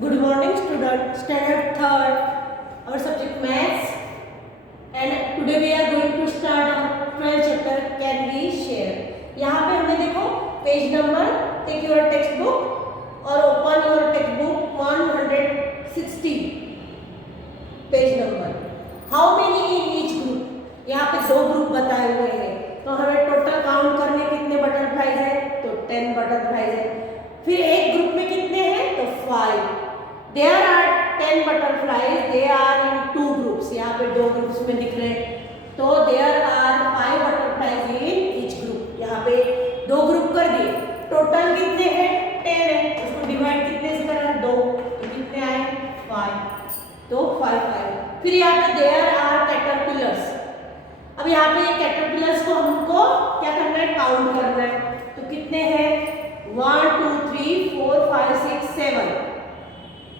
Good morning student, standard third, our subject maths, and today we are going to start our 12th chapter can we share. यहाँ पे हमने देखो page number, take your textbook और open your textbook 160 page number. How many in each group? यहाँ पे दो group बताए हुए हैं, तो हमें टोटल काउंट करने कितने बटरफ्लाइज है, तो 10 बटरफ्लाइज है. फिर एक ग्रुप में कितने हैं, तो 5. There are 10 butterflies. They are in two groups. यहाँ पे दो ग्रुप्स में दिख रहे हैं. तो there are 5 butterflies in each group. यहाँ पे दो ग्रुप कर दिए. टोटल कितने हैं, 10 है. उसको डिवाइड कितने से करना, 2. तो कितने आए, 5. तो 5. फिर यहाँ पे there are caterpillars. अब यहाँ पे caterpillars को हमको क्या करना है, काउंट करना है. तो कितने हैं, 1 2 3 4 5 6 7.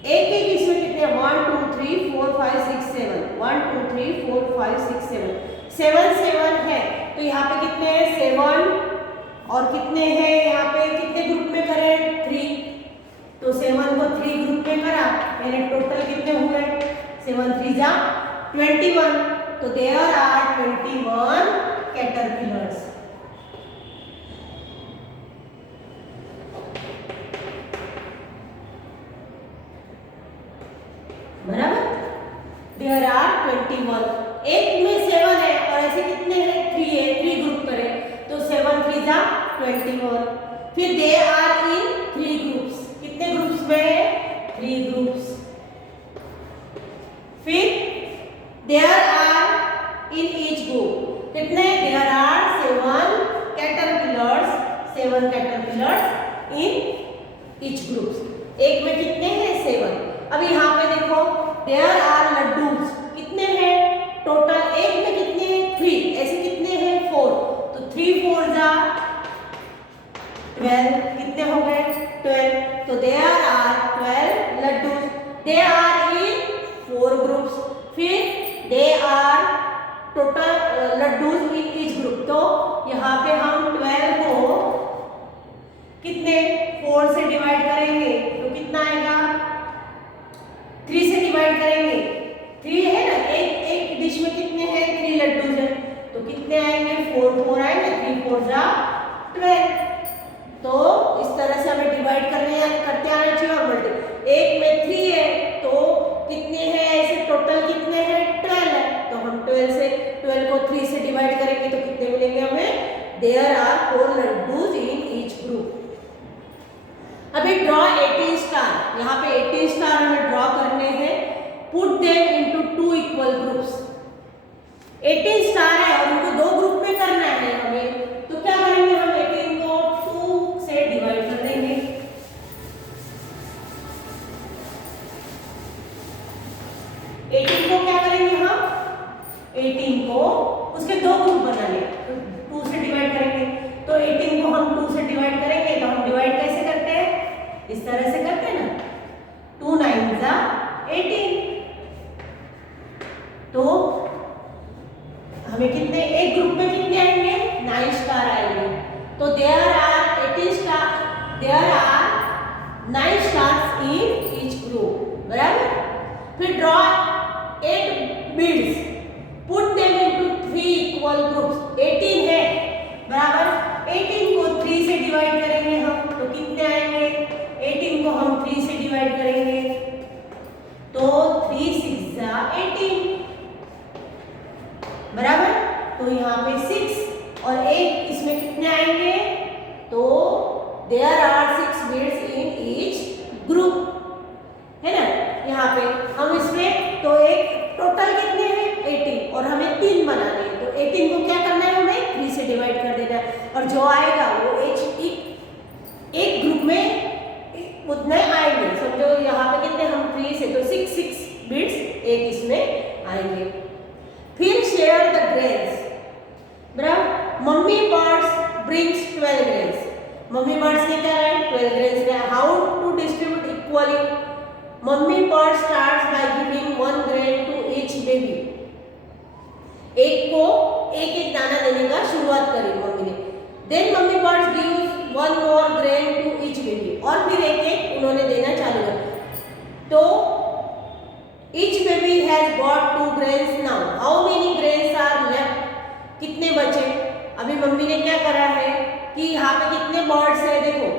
एक एक इसमें कितने, 1 2 3 4 5 6 7. 1 2 3 4 5 6 7 7 है. तो यहाँ पे कितने हैं, 7. और कितने हैं यहाँ पे, कितने ग्रुप में करें, 3. तो 7 को 3 ग्रुप में करा, यानी टोटल कितने हुए, 7 3 जा 21. तो देयर आर 21 कैटरपिलर्स. बराबर, देयर आर 21. एक में 7 है और ऐसे कितने हैं, 3 है. 3 ग्रुप करें तो 7 3 जा 21. फिर दे आर इन 3 ग्रुप्स. कितने ग्रुप्स में है, 3 ग्रुप्स. फिर there are in each group कितने, there are 7 caterpillars. 7 caterpillars in each groups. एक में कितने हैं, 7. अब यहाँ पे देखो देयर आर लड्डूज. कितने हैं टोटल, एक में कितने हैं, 3. ऐसे कितने हैं, 4. तो 3 4 जा 12. कितने हो गए, 12. तो there are 12 laddoos. They are in 4 groups. फिर they are total laddoos in each group. तो यहाँ पे हम 12 को कितने, 4 से डिवाइड करेंगे तो कितना आएगा, 3 से डिवाइड करेंगे. 3 है ना, एक डिश में कितने हैं, 3 लड्डू हैं. तो कितने आएंगे, 4 आएंगे. 3 4 जा 12. तो इस तरह से हमें डिवाइड करते आना चाहिए. और मल्टी एक में 3 है तो कितने हैं, ऐसे टोटल कितने हैं, 12 है. तो हम 12 को 3 से डिवाइड करेंगे तो कितने मिलेंगे हमें, there are 4 laddoos in each group. अभी ड्रॉ 18 स्टार. यहाँ पे 18 स्टार हमें ड्रॉ करने हैं. Put them into 2 equal groups. 18 star है और उनको 2 ग्रुप में करना है हमें. तो क्या करेंगे, हम 18 को 2 से डिवाइड कर देंगे. को क्या करेंगे हम, 18 को उसके 2 ग्रुप बनाने. तो 2 से डिवाइड करेंगे. तो 18 को हम 2 से डिवाइड करेंगे. तो हम डिवाइड कैसे करते हैं, इस तरह से करते हैं ना, 2 9 जा 18. तो हमें कितने, एक ग्रुप में कितने आएंगे, 9 स्टार आएंगे. तो there are 18 star, there are 9 stars in each group. बराबर. फिर draw 8 beads. Put them into 3 equal groups. 18 है बराबर, 18 को 3 से डिवाइड करेंगे हम तो कितने आएंगे, 18 को हम 3 से डिवाइड करेंगे तो 3 6 जा 18. बराबर. तो यहाँ पे 6 और 1 इसमें कितने आएंगे, तो there are 6 beads in each group, है ना. यहाँ पे हम इसमें तो एक टोटल कितने हैं, 18 और हमें 3 बनाने हैं. तो 18 को क्या करना है, हमें 3 से डिवाइड कर देना है. और जो आएगा वो एक ग्रुप में उतने आएंगे. समझो यहाँ पे कितने, हम 3 से तो 6 बिट्स एक इसमें आएंगे. फिर शेयर द ग्रेन्स. बराबर. Mummy birds brings 12 grains. Mummy birds ने क्या है, 12 ग्रेन्स है. How to distribute equally. Mummy bird starts by giving 1 grain to each baby. एक को एक दाना देने का शुरुआत करी मम्मी ने. Then mummy birds gives 1 more grain to each baby. और फिर एक एक उन्होंने देना चालू कर. तो each baby has got 2 grains now. How many grains are left? कितने बचे? अभी मम्मी ने क्या करा है कि यहाँ पे कितने बर्ड्स है, देखो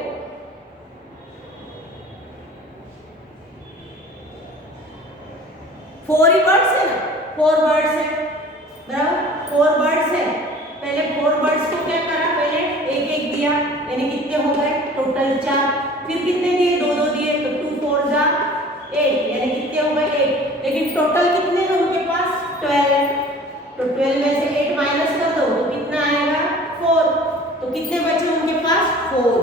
4 ही बर्ड्स है ना, 4 बर्ड्स है, बराबर 4 बर्ड्स है। पहले 4 बर्ड्स को क्या करा, पहले एक एक दिया, यानी कितने हो गए टोटल 4। फिर कितने दिए, 2 दिए, तो 2 4 जा 8, यानी कितने हो गए 8। लेकिन टोटल कितने हैं उनके पास, 12। तो 12 में से 8 माइनस कर दो तो कितना आएगा 4। तो कितने बचे उनके पास, 4।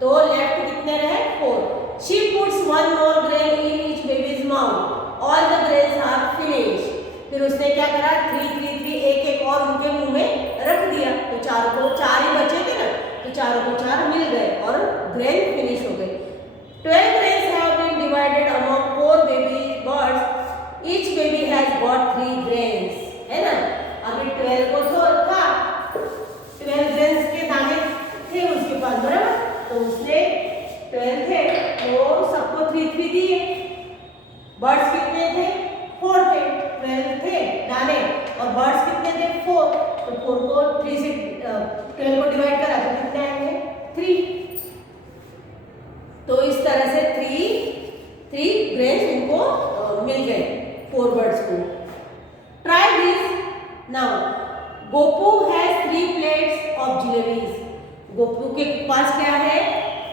तो लेफ्ट कितने रहे, 4। She puts 1 more grain in each baby's mouth. All the grains are finished. फिर उसने क्या करा, 3 3 3 एक एक और उनके मुंह में रख दिया। तो चारों को 4 ही बचे थे ना, तो चारों को 4 मिल गए और ग्रेन फिनिश हो गए। 12 grains have been divided among 4 baby birds. Each baby has got 3 grains. है ना, अभी 12 को तो था, 12 ग्रेन्स के दाने थे उसके पास, बराबर। तो उसने 12 थे तो सबको 3 3 दिए। बर्ड्स कितने थे, 4 थे, 12 थे दाने और बर्ड्स कितने थे, 4। तो 4 को 3 से 12 को डिवाइड करा तो कितने आएंगे, 3। तो इस तरह से 3 ग्रेन्स उनको मिल गए 4 बर्ड्स को। Try this now. Gopu has 3 plates of jalebies. Gopu के पास क्या है,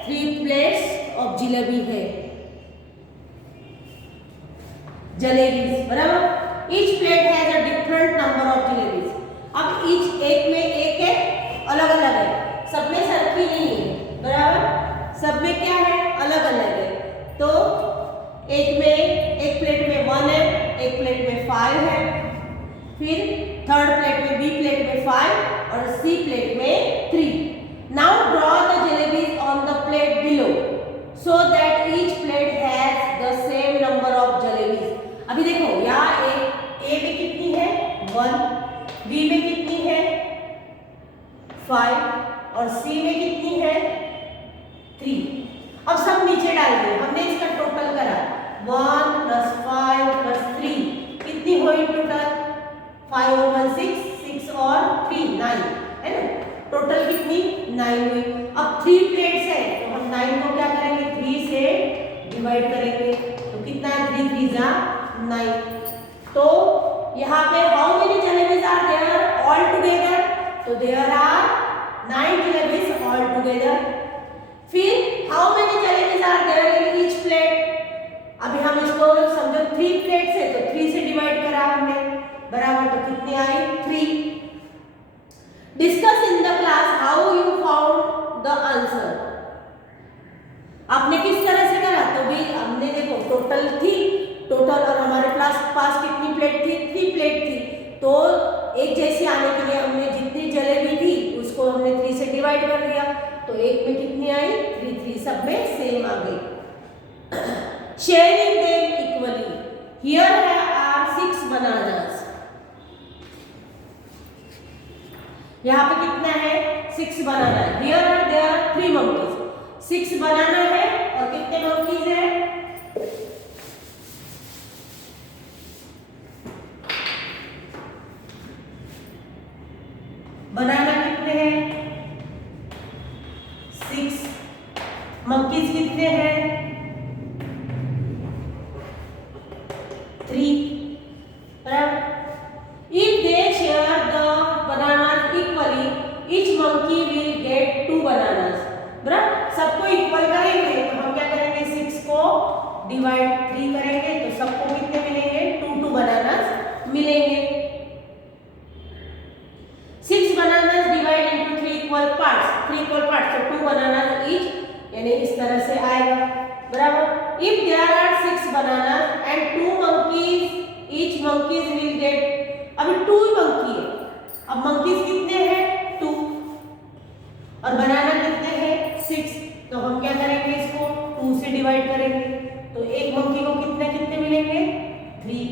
3 plates of जलेबी है, जलेबीज, बराबर। Each plate has a different number of jalebis. अब each एक में एक अलग अलग है, सब में सरखी नहीं है, बराबर। सब में क्या है, अलग अलग है। तो एक प्लेट में 1 है, एक प्लेट में 5 है, फिर थर्ड प्लेट में, बी प्लेट में 5 और सी प्लेट में 3। Now draw the jalebies on the plate below so that each plate has the same number of jalebies. अभी देखो यहाँ ए में कितनी है, 1, बी में कितनी है 5 और सी में कितनी है 3। अब सब नीचे डाल दिए हमने, इसका टोटल करा 1 + 5 + 3, कितनी हुई टोटल, 5 और 1 6, 6 और 3 9, है ना। टोटल कितनी 9 हुई। अब 3 प्लेट्स है तो हम 9 को क्या करेंगे, 3 से डिवाइड करेंगे, तो कितना है, 3 3 जा 9। तो यहाँ पे how many jalebis are there all together, तो there are 9 jalebis all together. फिर how many jalebis are there in each plate, अभी हम इसको समझो 3 प्लेट्स है तो 3 से डिवाइड करा हमने, बराबर। तो कितनी आई, 3। Discuss in the class how you found the answer. आपने किस तरह से करा, तो भी हमने देखो टोटल थी, टोटल और हमारे पास कितनी प्लेट थी, 3 प्लेट थी। तो एक जैसी आने के लिए हमने जितनी जलेबी थी उसको हमने 3 से डिवाइड कर दिया, तो एक में कितनी आई, 3 3, सब में सेम आ गई। Sharing them equally, here are 6 bananas. यहाँ पे कितना है, 6 बनाना है। Here are there 3 monkeys, 6 banana है और कितने monkeys है, बनाना कितने हैं, 6, monkeys कितने हैं, 3, बराबर। If they share the bananas equally, each monkey will get 2 bananas. बराबर, सबको इक्वल करेंगे तो हम क्या करेंगे, 6 को डिवाइड 3 करेंगे तो सबको कितने मिलेंगे, 2 bananas मिलेंगे। 6 bananas divided into 3 equal parts, 3 equal parts, so 2 bananas each, यानी इस तरह से आएगा, बराबर। If there are 6 bananas and 2 monkeys, each monkeys will get, अभी 2 मंकी है, अब मंकीज कितने हैं 2 और बनाना कितने हैं 6, तो हम क्या करेंगे, इसको 2 से डिवाइड करेंगे, तो एक मंकी को कितने कितने मिलेंगे 3।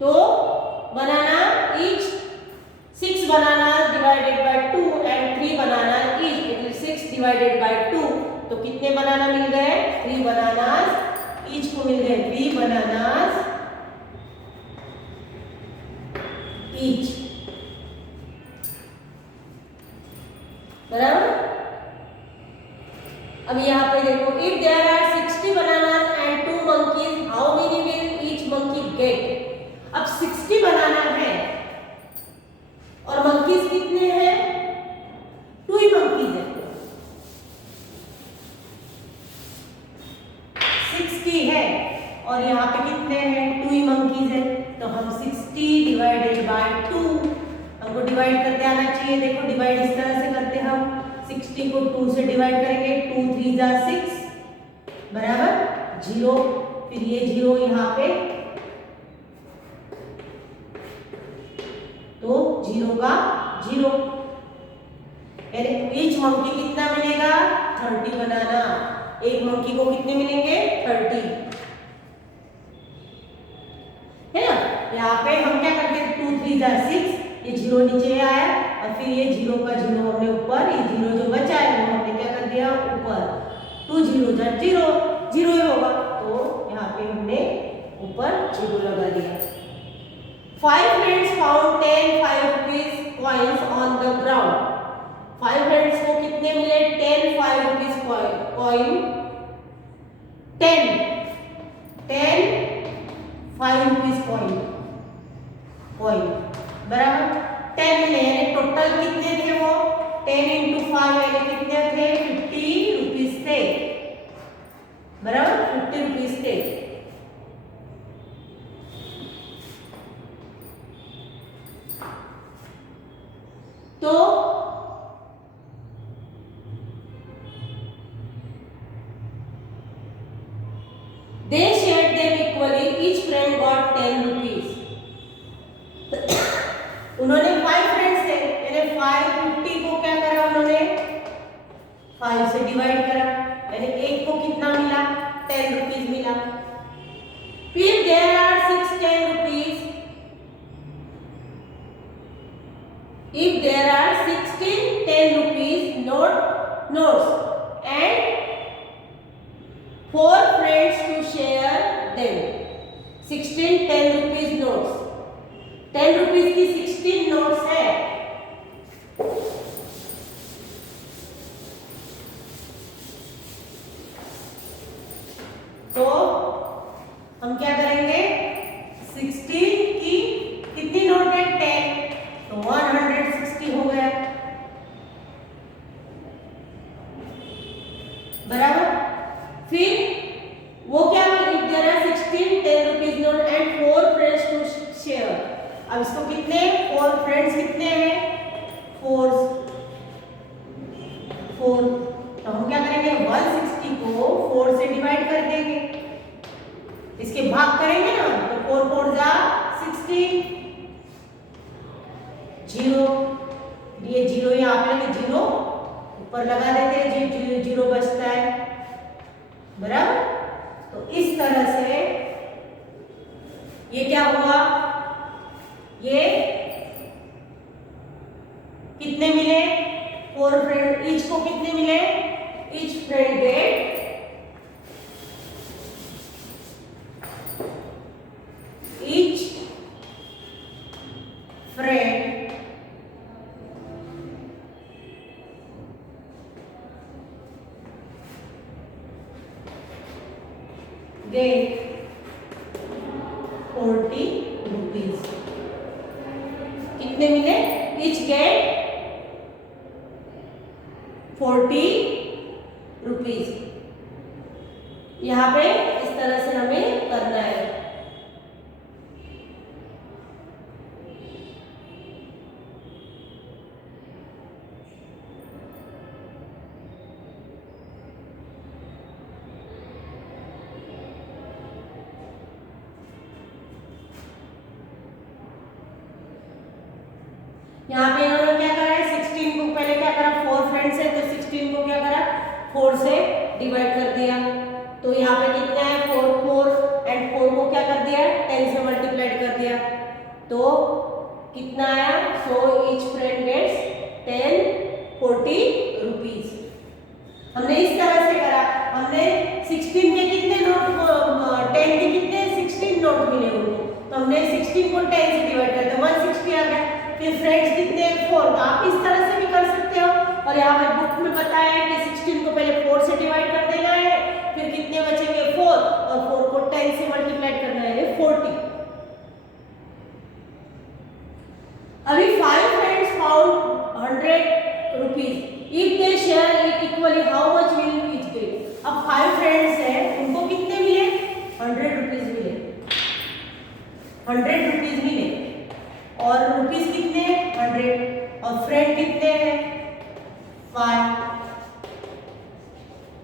तो बनाना each 6 bananas divided by 2 and 3 bananas each, it is 6 divided by 2, तो कितने बनाना मिल गए, 3 bananas ईच को मिल गए 3 बनानास ईच, बराबर। अब यहाँ पे देखो, if there are 60 bananas and 2 monkeys, how many will each monkey get. अब 60 बनाना है और मंकीज कितने हैं, 2 ही मंकीज है, 60 है और यहाँ पे कितने हैं, 2 ही मंकीज है। तो हम 60 डिवाइडेड बाय 2, हमको डिवाइड करते आना चाहिए। देखो डिवाइड इस तरह से करते हैं हम, 60 को 2 से डिवाइड करेंगे, 2 3 जा 6 बराबर 0, फिर ये 0 यहाँ पे, तो 0 का 0, ईच मंकी कितना मिलेगा, 30 बनाना। एक मंकी को कितने मिलेंगे, 30, है ना। यहाँ पे हम क्या करते हैं, 2 3 जा 6, ये 0 नीचे आया और फिर ये 0 का 0 हमने ऊपर, ये 0 जो बचा है वो हमने क्या कर दिया ऊपर, 2 0 जा 0, 0 ही होगा, तो यहाँ पे हमने ऊपर 0 लगा दिया। 5 friends found 10 5 rupees coins on the ground। 5 friends को कितने मिले, 10 5 rupees coin, 10 5 rupees coin बराबर 10 मिले, यानी टोटल कितने थे वो, 10 into 5 यानी कितने थे, 50 रुपीज थे, बराबर 50 रुपीज थे। तो they shared them equally, each friend got 10 rupees। उन्होंने 5 फ्रेंड्स थे, यानी 550 को क्या करा उन्होंने, 5 से डिवाइड करा, यानी एक को कितना मिला, 10 रुपीज मिला। फिर there are 6 10 rupees, if there are 16 10 rupees notes and 4 friends to share them, 16 10 rupees notes, 10 rupees की 16 नोट्स है, तो हम क्या करेंगे, 16 की कितनी नोट है, 10, तो 160 हो गया, बराबर। फिर वो क्या, if there are 16 10 rupees note and 4 friends to share। अब इसको कितने, 4 फ्रेंड्स कितने हैं, 4, तो हम क्या करेंगे, 160 को 4 से डिवाइड कर देंगे, इसके भाग करेंगे ना, तो 4 4 जा 16, 0, ये 0 यहाँ पे लेके 0 ऊपर लगा देते हैं, 0 बचता है, बराबर। तो इस तरह से ये क्या हुआ, ये कितने मिले, 4 फ्रेंड, ईच को कितने मिले, each friend gate each friend gate 40 rupees. कितने मिले, ईच गेट 40 रुपीज। यहाँ पे इस तरह से हमें करना है। यहाँ पे इन्होंने क्या करा है, 16 को पहले क्या करा, 4 फ्रेंड्स है तो 16 को क्या करा, 4 से डिवाइड कर दिया, तो यहाँ पे कितना है, 4 एंड 4 को क्या कर दिया, 10 से मल्टीप्लाइड कर दिया, तो कितना आया, so each friend gets 10 40 rupees. हमने इस तरह से करा, हमने 16 के कितने नोट पता है कि 16 को पहले 4 से डिवाइड कर देना है, फिर कितने बचेंगे 4, और 4 को 10 से मल्टीप्लाई करना है 40। अभी 5 friends found 100 rupees. If they share it equally how much will each get. अब 5 फ्रेंड्स हैं, उनको कितने मिले? 100 रुपीज मिले, 100 रुपीज मिले, और रुपीज कितने? 100, और फ्रेंड कितने हैं? 5,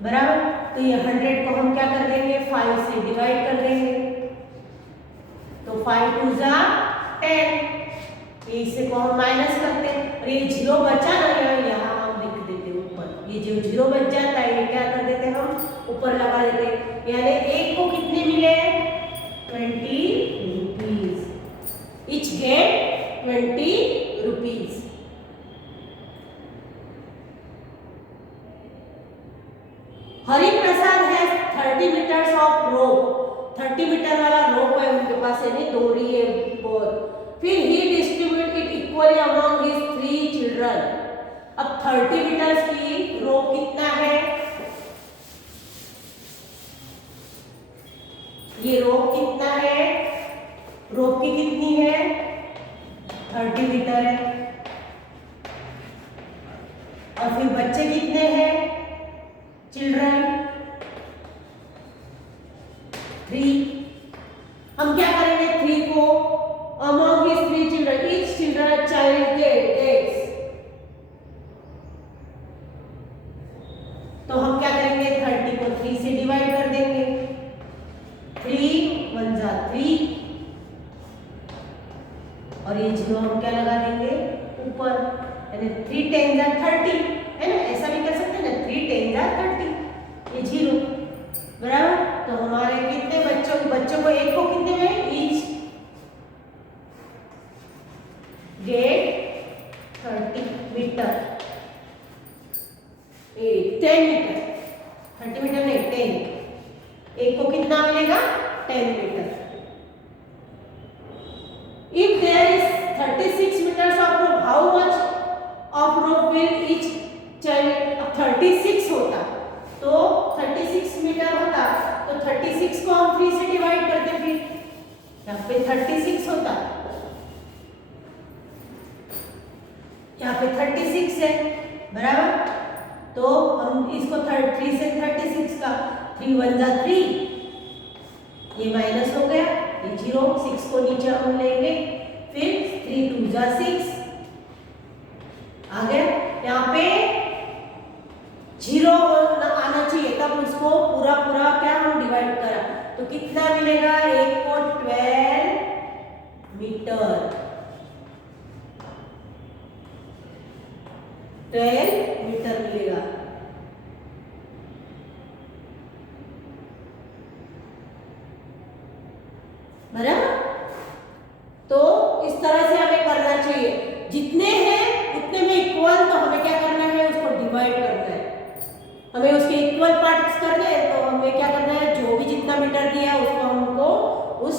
बराबर। तो ये 100 को हम क्या कर देंगे? 5 से डिवाइड कर देंगे, तो 5 2 जा 10, इसे को हम माइनस करते हैं, और ये 0 बचा ना, यहाँ हम लिख देते हैं ऊपर, ये जो 0 बच जाता है ये क्या कर देते हैं? हम ऊपर लगा देते हैं, यानी एक को कितने मिले? 20 rupees. Each get 20 rupees. Hari Prasad has 30 meters of rope. 30 metre वाला रोप है उनके पास, यानी डोरी है बहुत। फिर he distribute it equally among his 3 children. अब 30 मीटर्स की रोप कितना है? ये रोप कितना है? रोप की कितनी है? 30 मीटर है। और फिर बच्चे कितने हैं? चिल्ड्रन 3। हम क्या करेंगे? 3 को among his 3 children, each children child gets, तो हम क्या करेंगे? 30 को 3 से डिवाइड कर देंगे, 3 1 जा 3, और ये 0 हम क्या लगा देंगे? ऊपर, यानी 3 10 जा 30, है ना? ऐसा भी कर सकते हैं ना, 3 10 जा 30, ये 0, बराबर। तो हमारे कितने बच्चों को एक को कितने में? Each get 30 metre, 10 metre, 30 metre नहीं 10, एक को कितना मिलेगा? 10 metre. If there is 36 meters of rope, how much of rope will each child? 36 होता, तो 36 मीटर होता, तो 36 को हम 3 से डिवाइड करते, फिर यहाँ पे 36 होता, यहाँ पे 36 है, बराबर। तो हम इसको 3 से 36 का 3 1 जा 3, ये माइनस हो गया, ये 0, 6 को नीचे हम लेंगे, फिर 3 2 जा 6 आ गया। यहाँ पे 0 आना चाहिए, तब उसको पूरा पूरा क्या हम डिवाइड करा, तो कितना मिलेगा? एक को 12 मीटर, 12 मीटर मिलेगा। बराबर। तो इस तरह से हमें करना चाहिए, जितने हैं उतने में इक्वल, तो हमें क्या करना है? उसको डिवाइड करना है, हमें उसके इक्वल पार्ट्स करने हैं, तो हमें क्या करना है? जो भी जितना मीटर दिया उसको हमको उस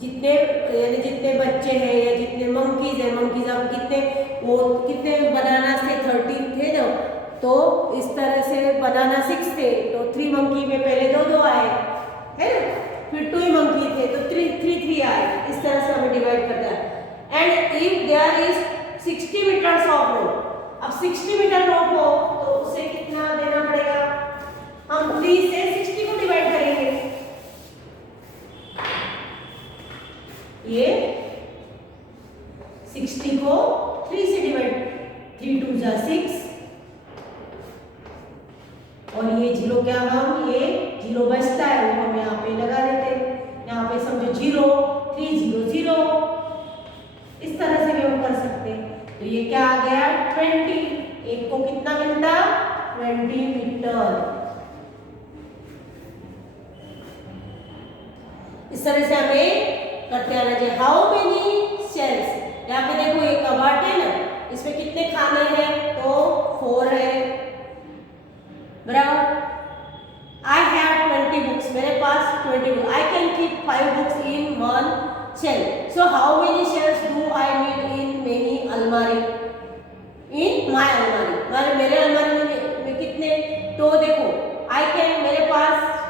जितने, यानी जितने बच्चे हैं या जितने मंकीज हैं, मंकीज हम कितने, वो कितने बनाना से 13 थे ना, तो इस तरह से बनाना 6 थे, तो 3 मंकी में पहले 2 2 आए, है ना, फिर 2 मंकी थे तो 3 3 3 आए, इस तरह से हमें डिवाइड करना है। And if there is 60 metres of rope, अब 60 मीटर रोप हो तो उसे कितना देना पड़ेगा? हम 3 से 60 को डिवाइड करेंगे, ये 60 को 3 से डिवाइड, 3 2 जा 6, और ये 0 क्या, हम ये 0 बचता है वो हम यहाँ पे लगा देते हैं, यहाँ पे समझो 0 3 0 0, इस तरह से भी हम कर सकते हैं। तो ये क्या आ गया? 20, एक को कितना मिलता? 20 मीटर। इस तरह से हमें करते आना चाहिए। हाउ मेनी शेल्स, यहाँ पे देखो एक कबाट है ना, इसमें कितने खाने हैं? तो 4 है, बराबर। I have 20 books, मेरे पास 20 book, I can keep 5 books in one shelf. So how many shelves do I need in many अलमारी? In my अलमारी, मेरे अलमारी में कितने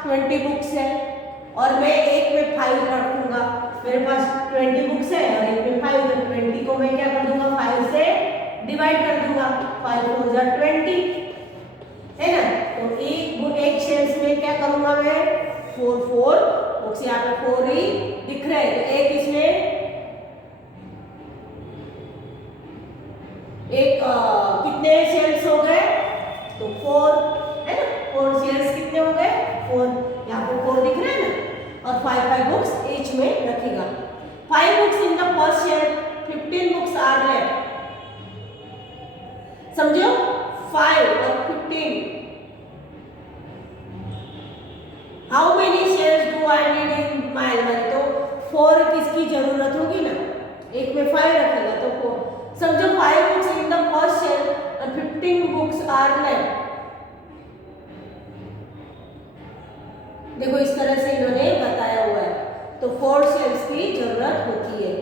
20 बुक्स है और मैं एक में 5 रखूंगा, मेरे पास 20 बुक्स है और एक में 5, तो 20 को मैं क्या कर दूंगा 5 से डिवाइड कर दूंगा, 5 4 जा 20 है ना। तो एक शेल्स में क्या करूंगा मैं 4 बुक्स, यहाँ पे 4 ही दिख रहे हैं, तो एक इसमें एक कितने शेल्स हो गए, तो 4 है ना, 4 शेल्स कितने हो गए 4, यहाँ पे 4 दिख रहे हैं ना, और 5 बुक्स ईच में रखेगा। 5 books in the first shelf, 15 books are left. समझो 5 और 15, how many shelves do I need in my अलमारी, तो 4 किसकी जरूरत होगी ना, एक में 5 रखेगा तो 4। समझो 5 books in the first shelf और 15 बुक्स आर लेफ्ट। देखो इस तरह से इन्होंने बताया हुआ है, तो 4 शेल्स की जरूरत होती है।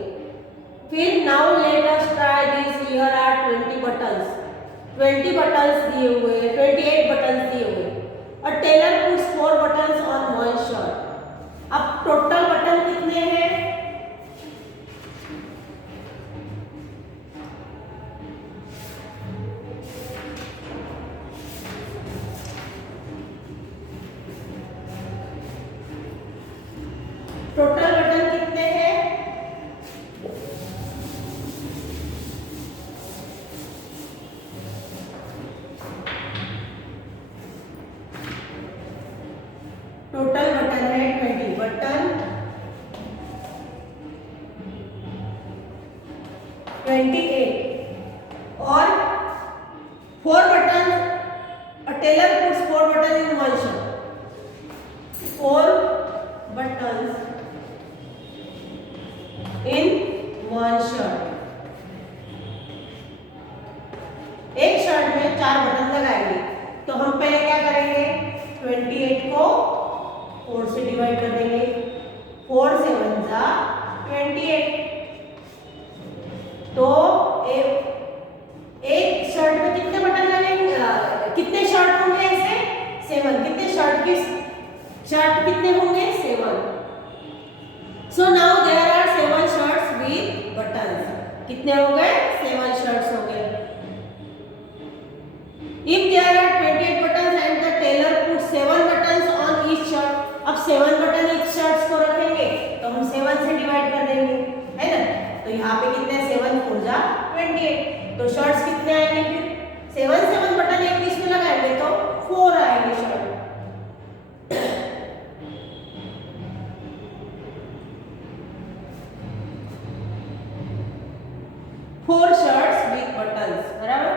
फिर now let us try this, here are 20 buttons, 20 buttons दिए हुए हैं, 28 बटन्स दिए हुए हैं, और tailor puts 4 buttons on one shirt. अब टोटल बटन कितने हैं, टोटल बटन कितने हैं, टोटल बटन है 20 बटन, 28 और 4 button, tailor puts 4 button in one shirt, 4 button in one shirt. एक शर्ट में 4 बटन लगाएंगे, तो हम पहले क्या करेंगे 28 को 4 से डिवाइड कर देंगे, 4 से 1 जा 28, तो एक शर्ट में कितने बटन लगेंगे, कितने शर्ट होंगे ऐसे 7, कितने शर्ट कितने होंगे 7। So now there are 7 shirts with buttons, कितने हो गए 7 शर्ट्स हो गए। If there are 28 buttons and the tailor puts 7 buttons on each shirt, अब 7 बटन इस शर्ट्स को रखेंगे तो हम 7 से डिवाइड कर देंगे, है ना। तो यहाँ पे कितने 7 4 जा 28, तो शर्ट्स कितने आएंगे, फिर 7 बटन एक इसमें लगाएंगे तो 4 आएंगे shirt. Four shirts with buttons, बराबर।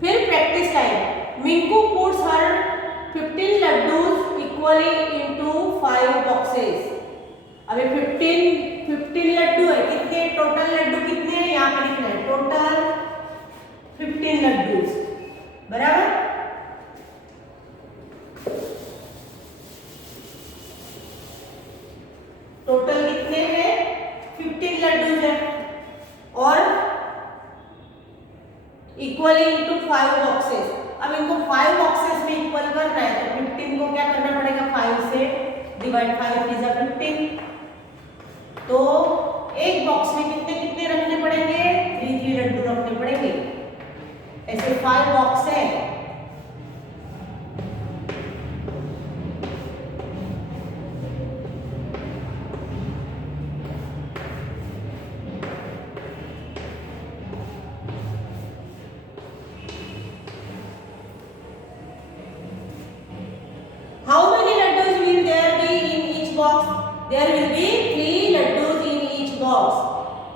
फिर practice time, Minku puts her 15 laddoos equally into 5 boxes. अभी 15 लड्डू है, कितने टोटल लड्डू कितने हैं यहाँ पे लिखना है, टोटल 15 लड्डूज, बराबर। टोटल कितने हैं 15 लड्डूज है और इक्वली इनटू 5 बॉक्सेस। अब इनको 5 बॉक्सेस में इक्वल करना है तो 15 को क्या करना पड़ेगा 5 से डिवाइड, 5 3 जा 15, तो एक बॉक्स में कितने कितने रखने पड़ेंगे 3 लड्डू रखने पड़ेंगे। ऐसे 5 बॉक्स है, there will be 3 laddus in each box.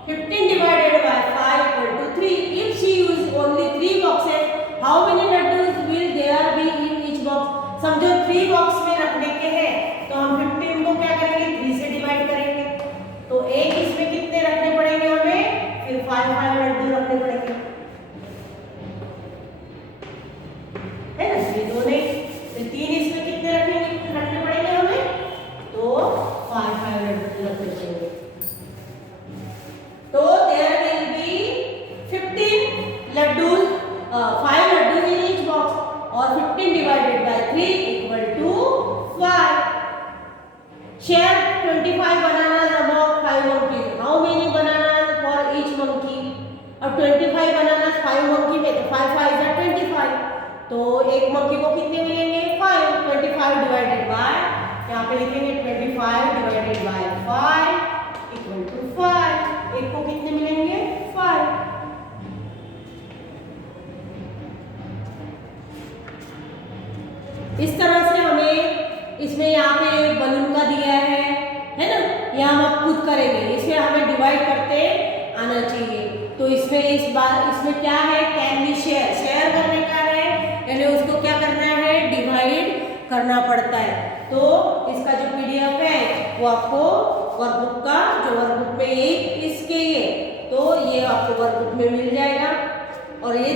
15 divided by 5 equal to 3. If she uses only 3 boxes, how many laddus will there be in each box? समझो 3 बॉक्स में रखने के हैं तो हम 15 को क्या करेंगे 3 से डिवाइड करेंगे, तो एक इसमें कितने रखने पड़ेंगे हमें, फिर 5 लड्डू रखने पड़ेंगे, है ना। ये दो नहीं, फिर 3 इसमें कितने रखने पड़ेंगे हमें, तो 5 लड्डू रखने पड़ेंगे। तो there will be 15 laddus, 5 laddus in each box और 15 divided by 3 equal to Share 25 bananas among 5 monkeys. How many bananas for each monkey? अब 25 bananas 5 monkey में तो 5 5 is 25. तो एक monkey को कितने मिलेंगे? 5. 25 divided by, यहाँ पे लिखेंगे 25 divided by 5 equal to 5. एक को कितने मिलेंगे? 5. इस तरह से हमें इसमें यहाँ पे बलून का दिया है ना, ये हम अब खुद करेंगे, इसमें हमें डिवाइड करते आना चाहिए। तो इसमें इस बार इसमें क्या है, कैन बी शेयर, शेयर करने का है, यानी उसको क्या करना है, डिवाइड करना पड़ता है। तो इसका जो पीडीएफ है वो आपको वर्कबुक का, जो वर्कबुक में ये इसके ये, तो ये आपको वर्कबुक में मिल जाएगा। और ये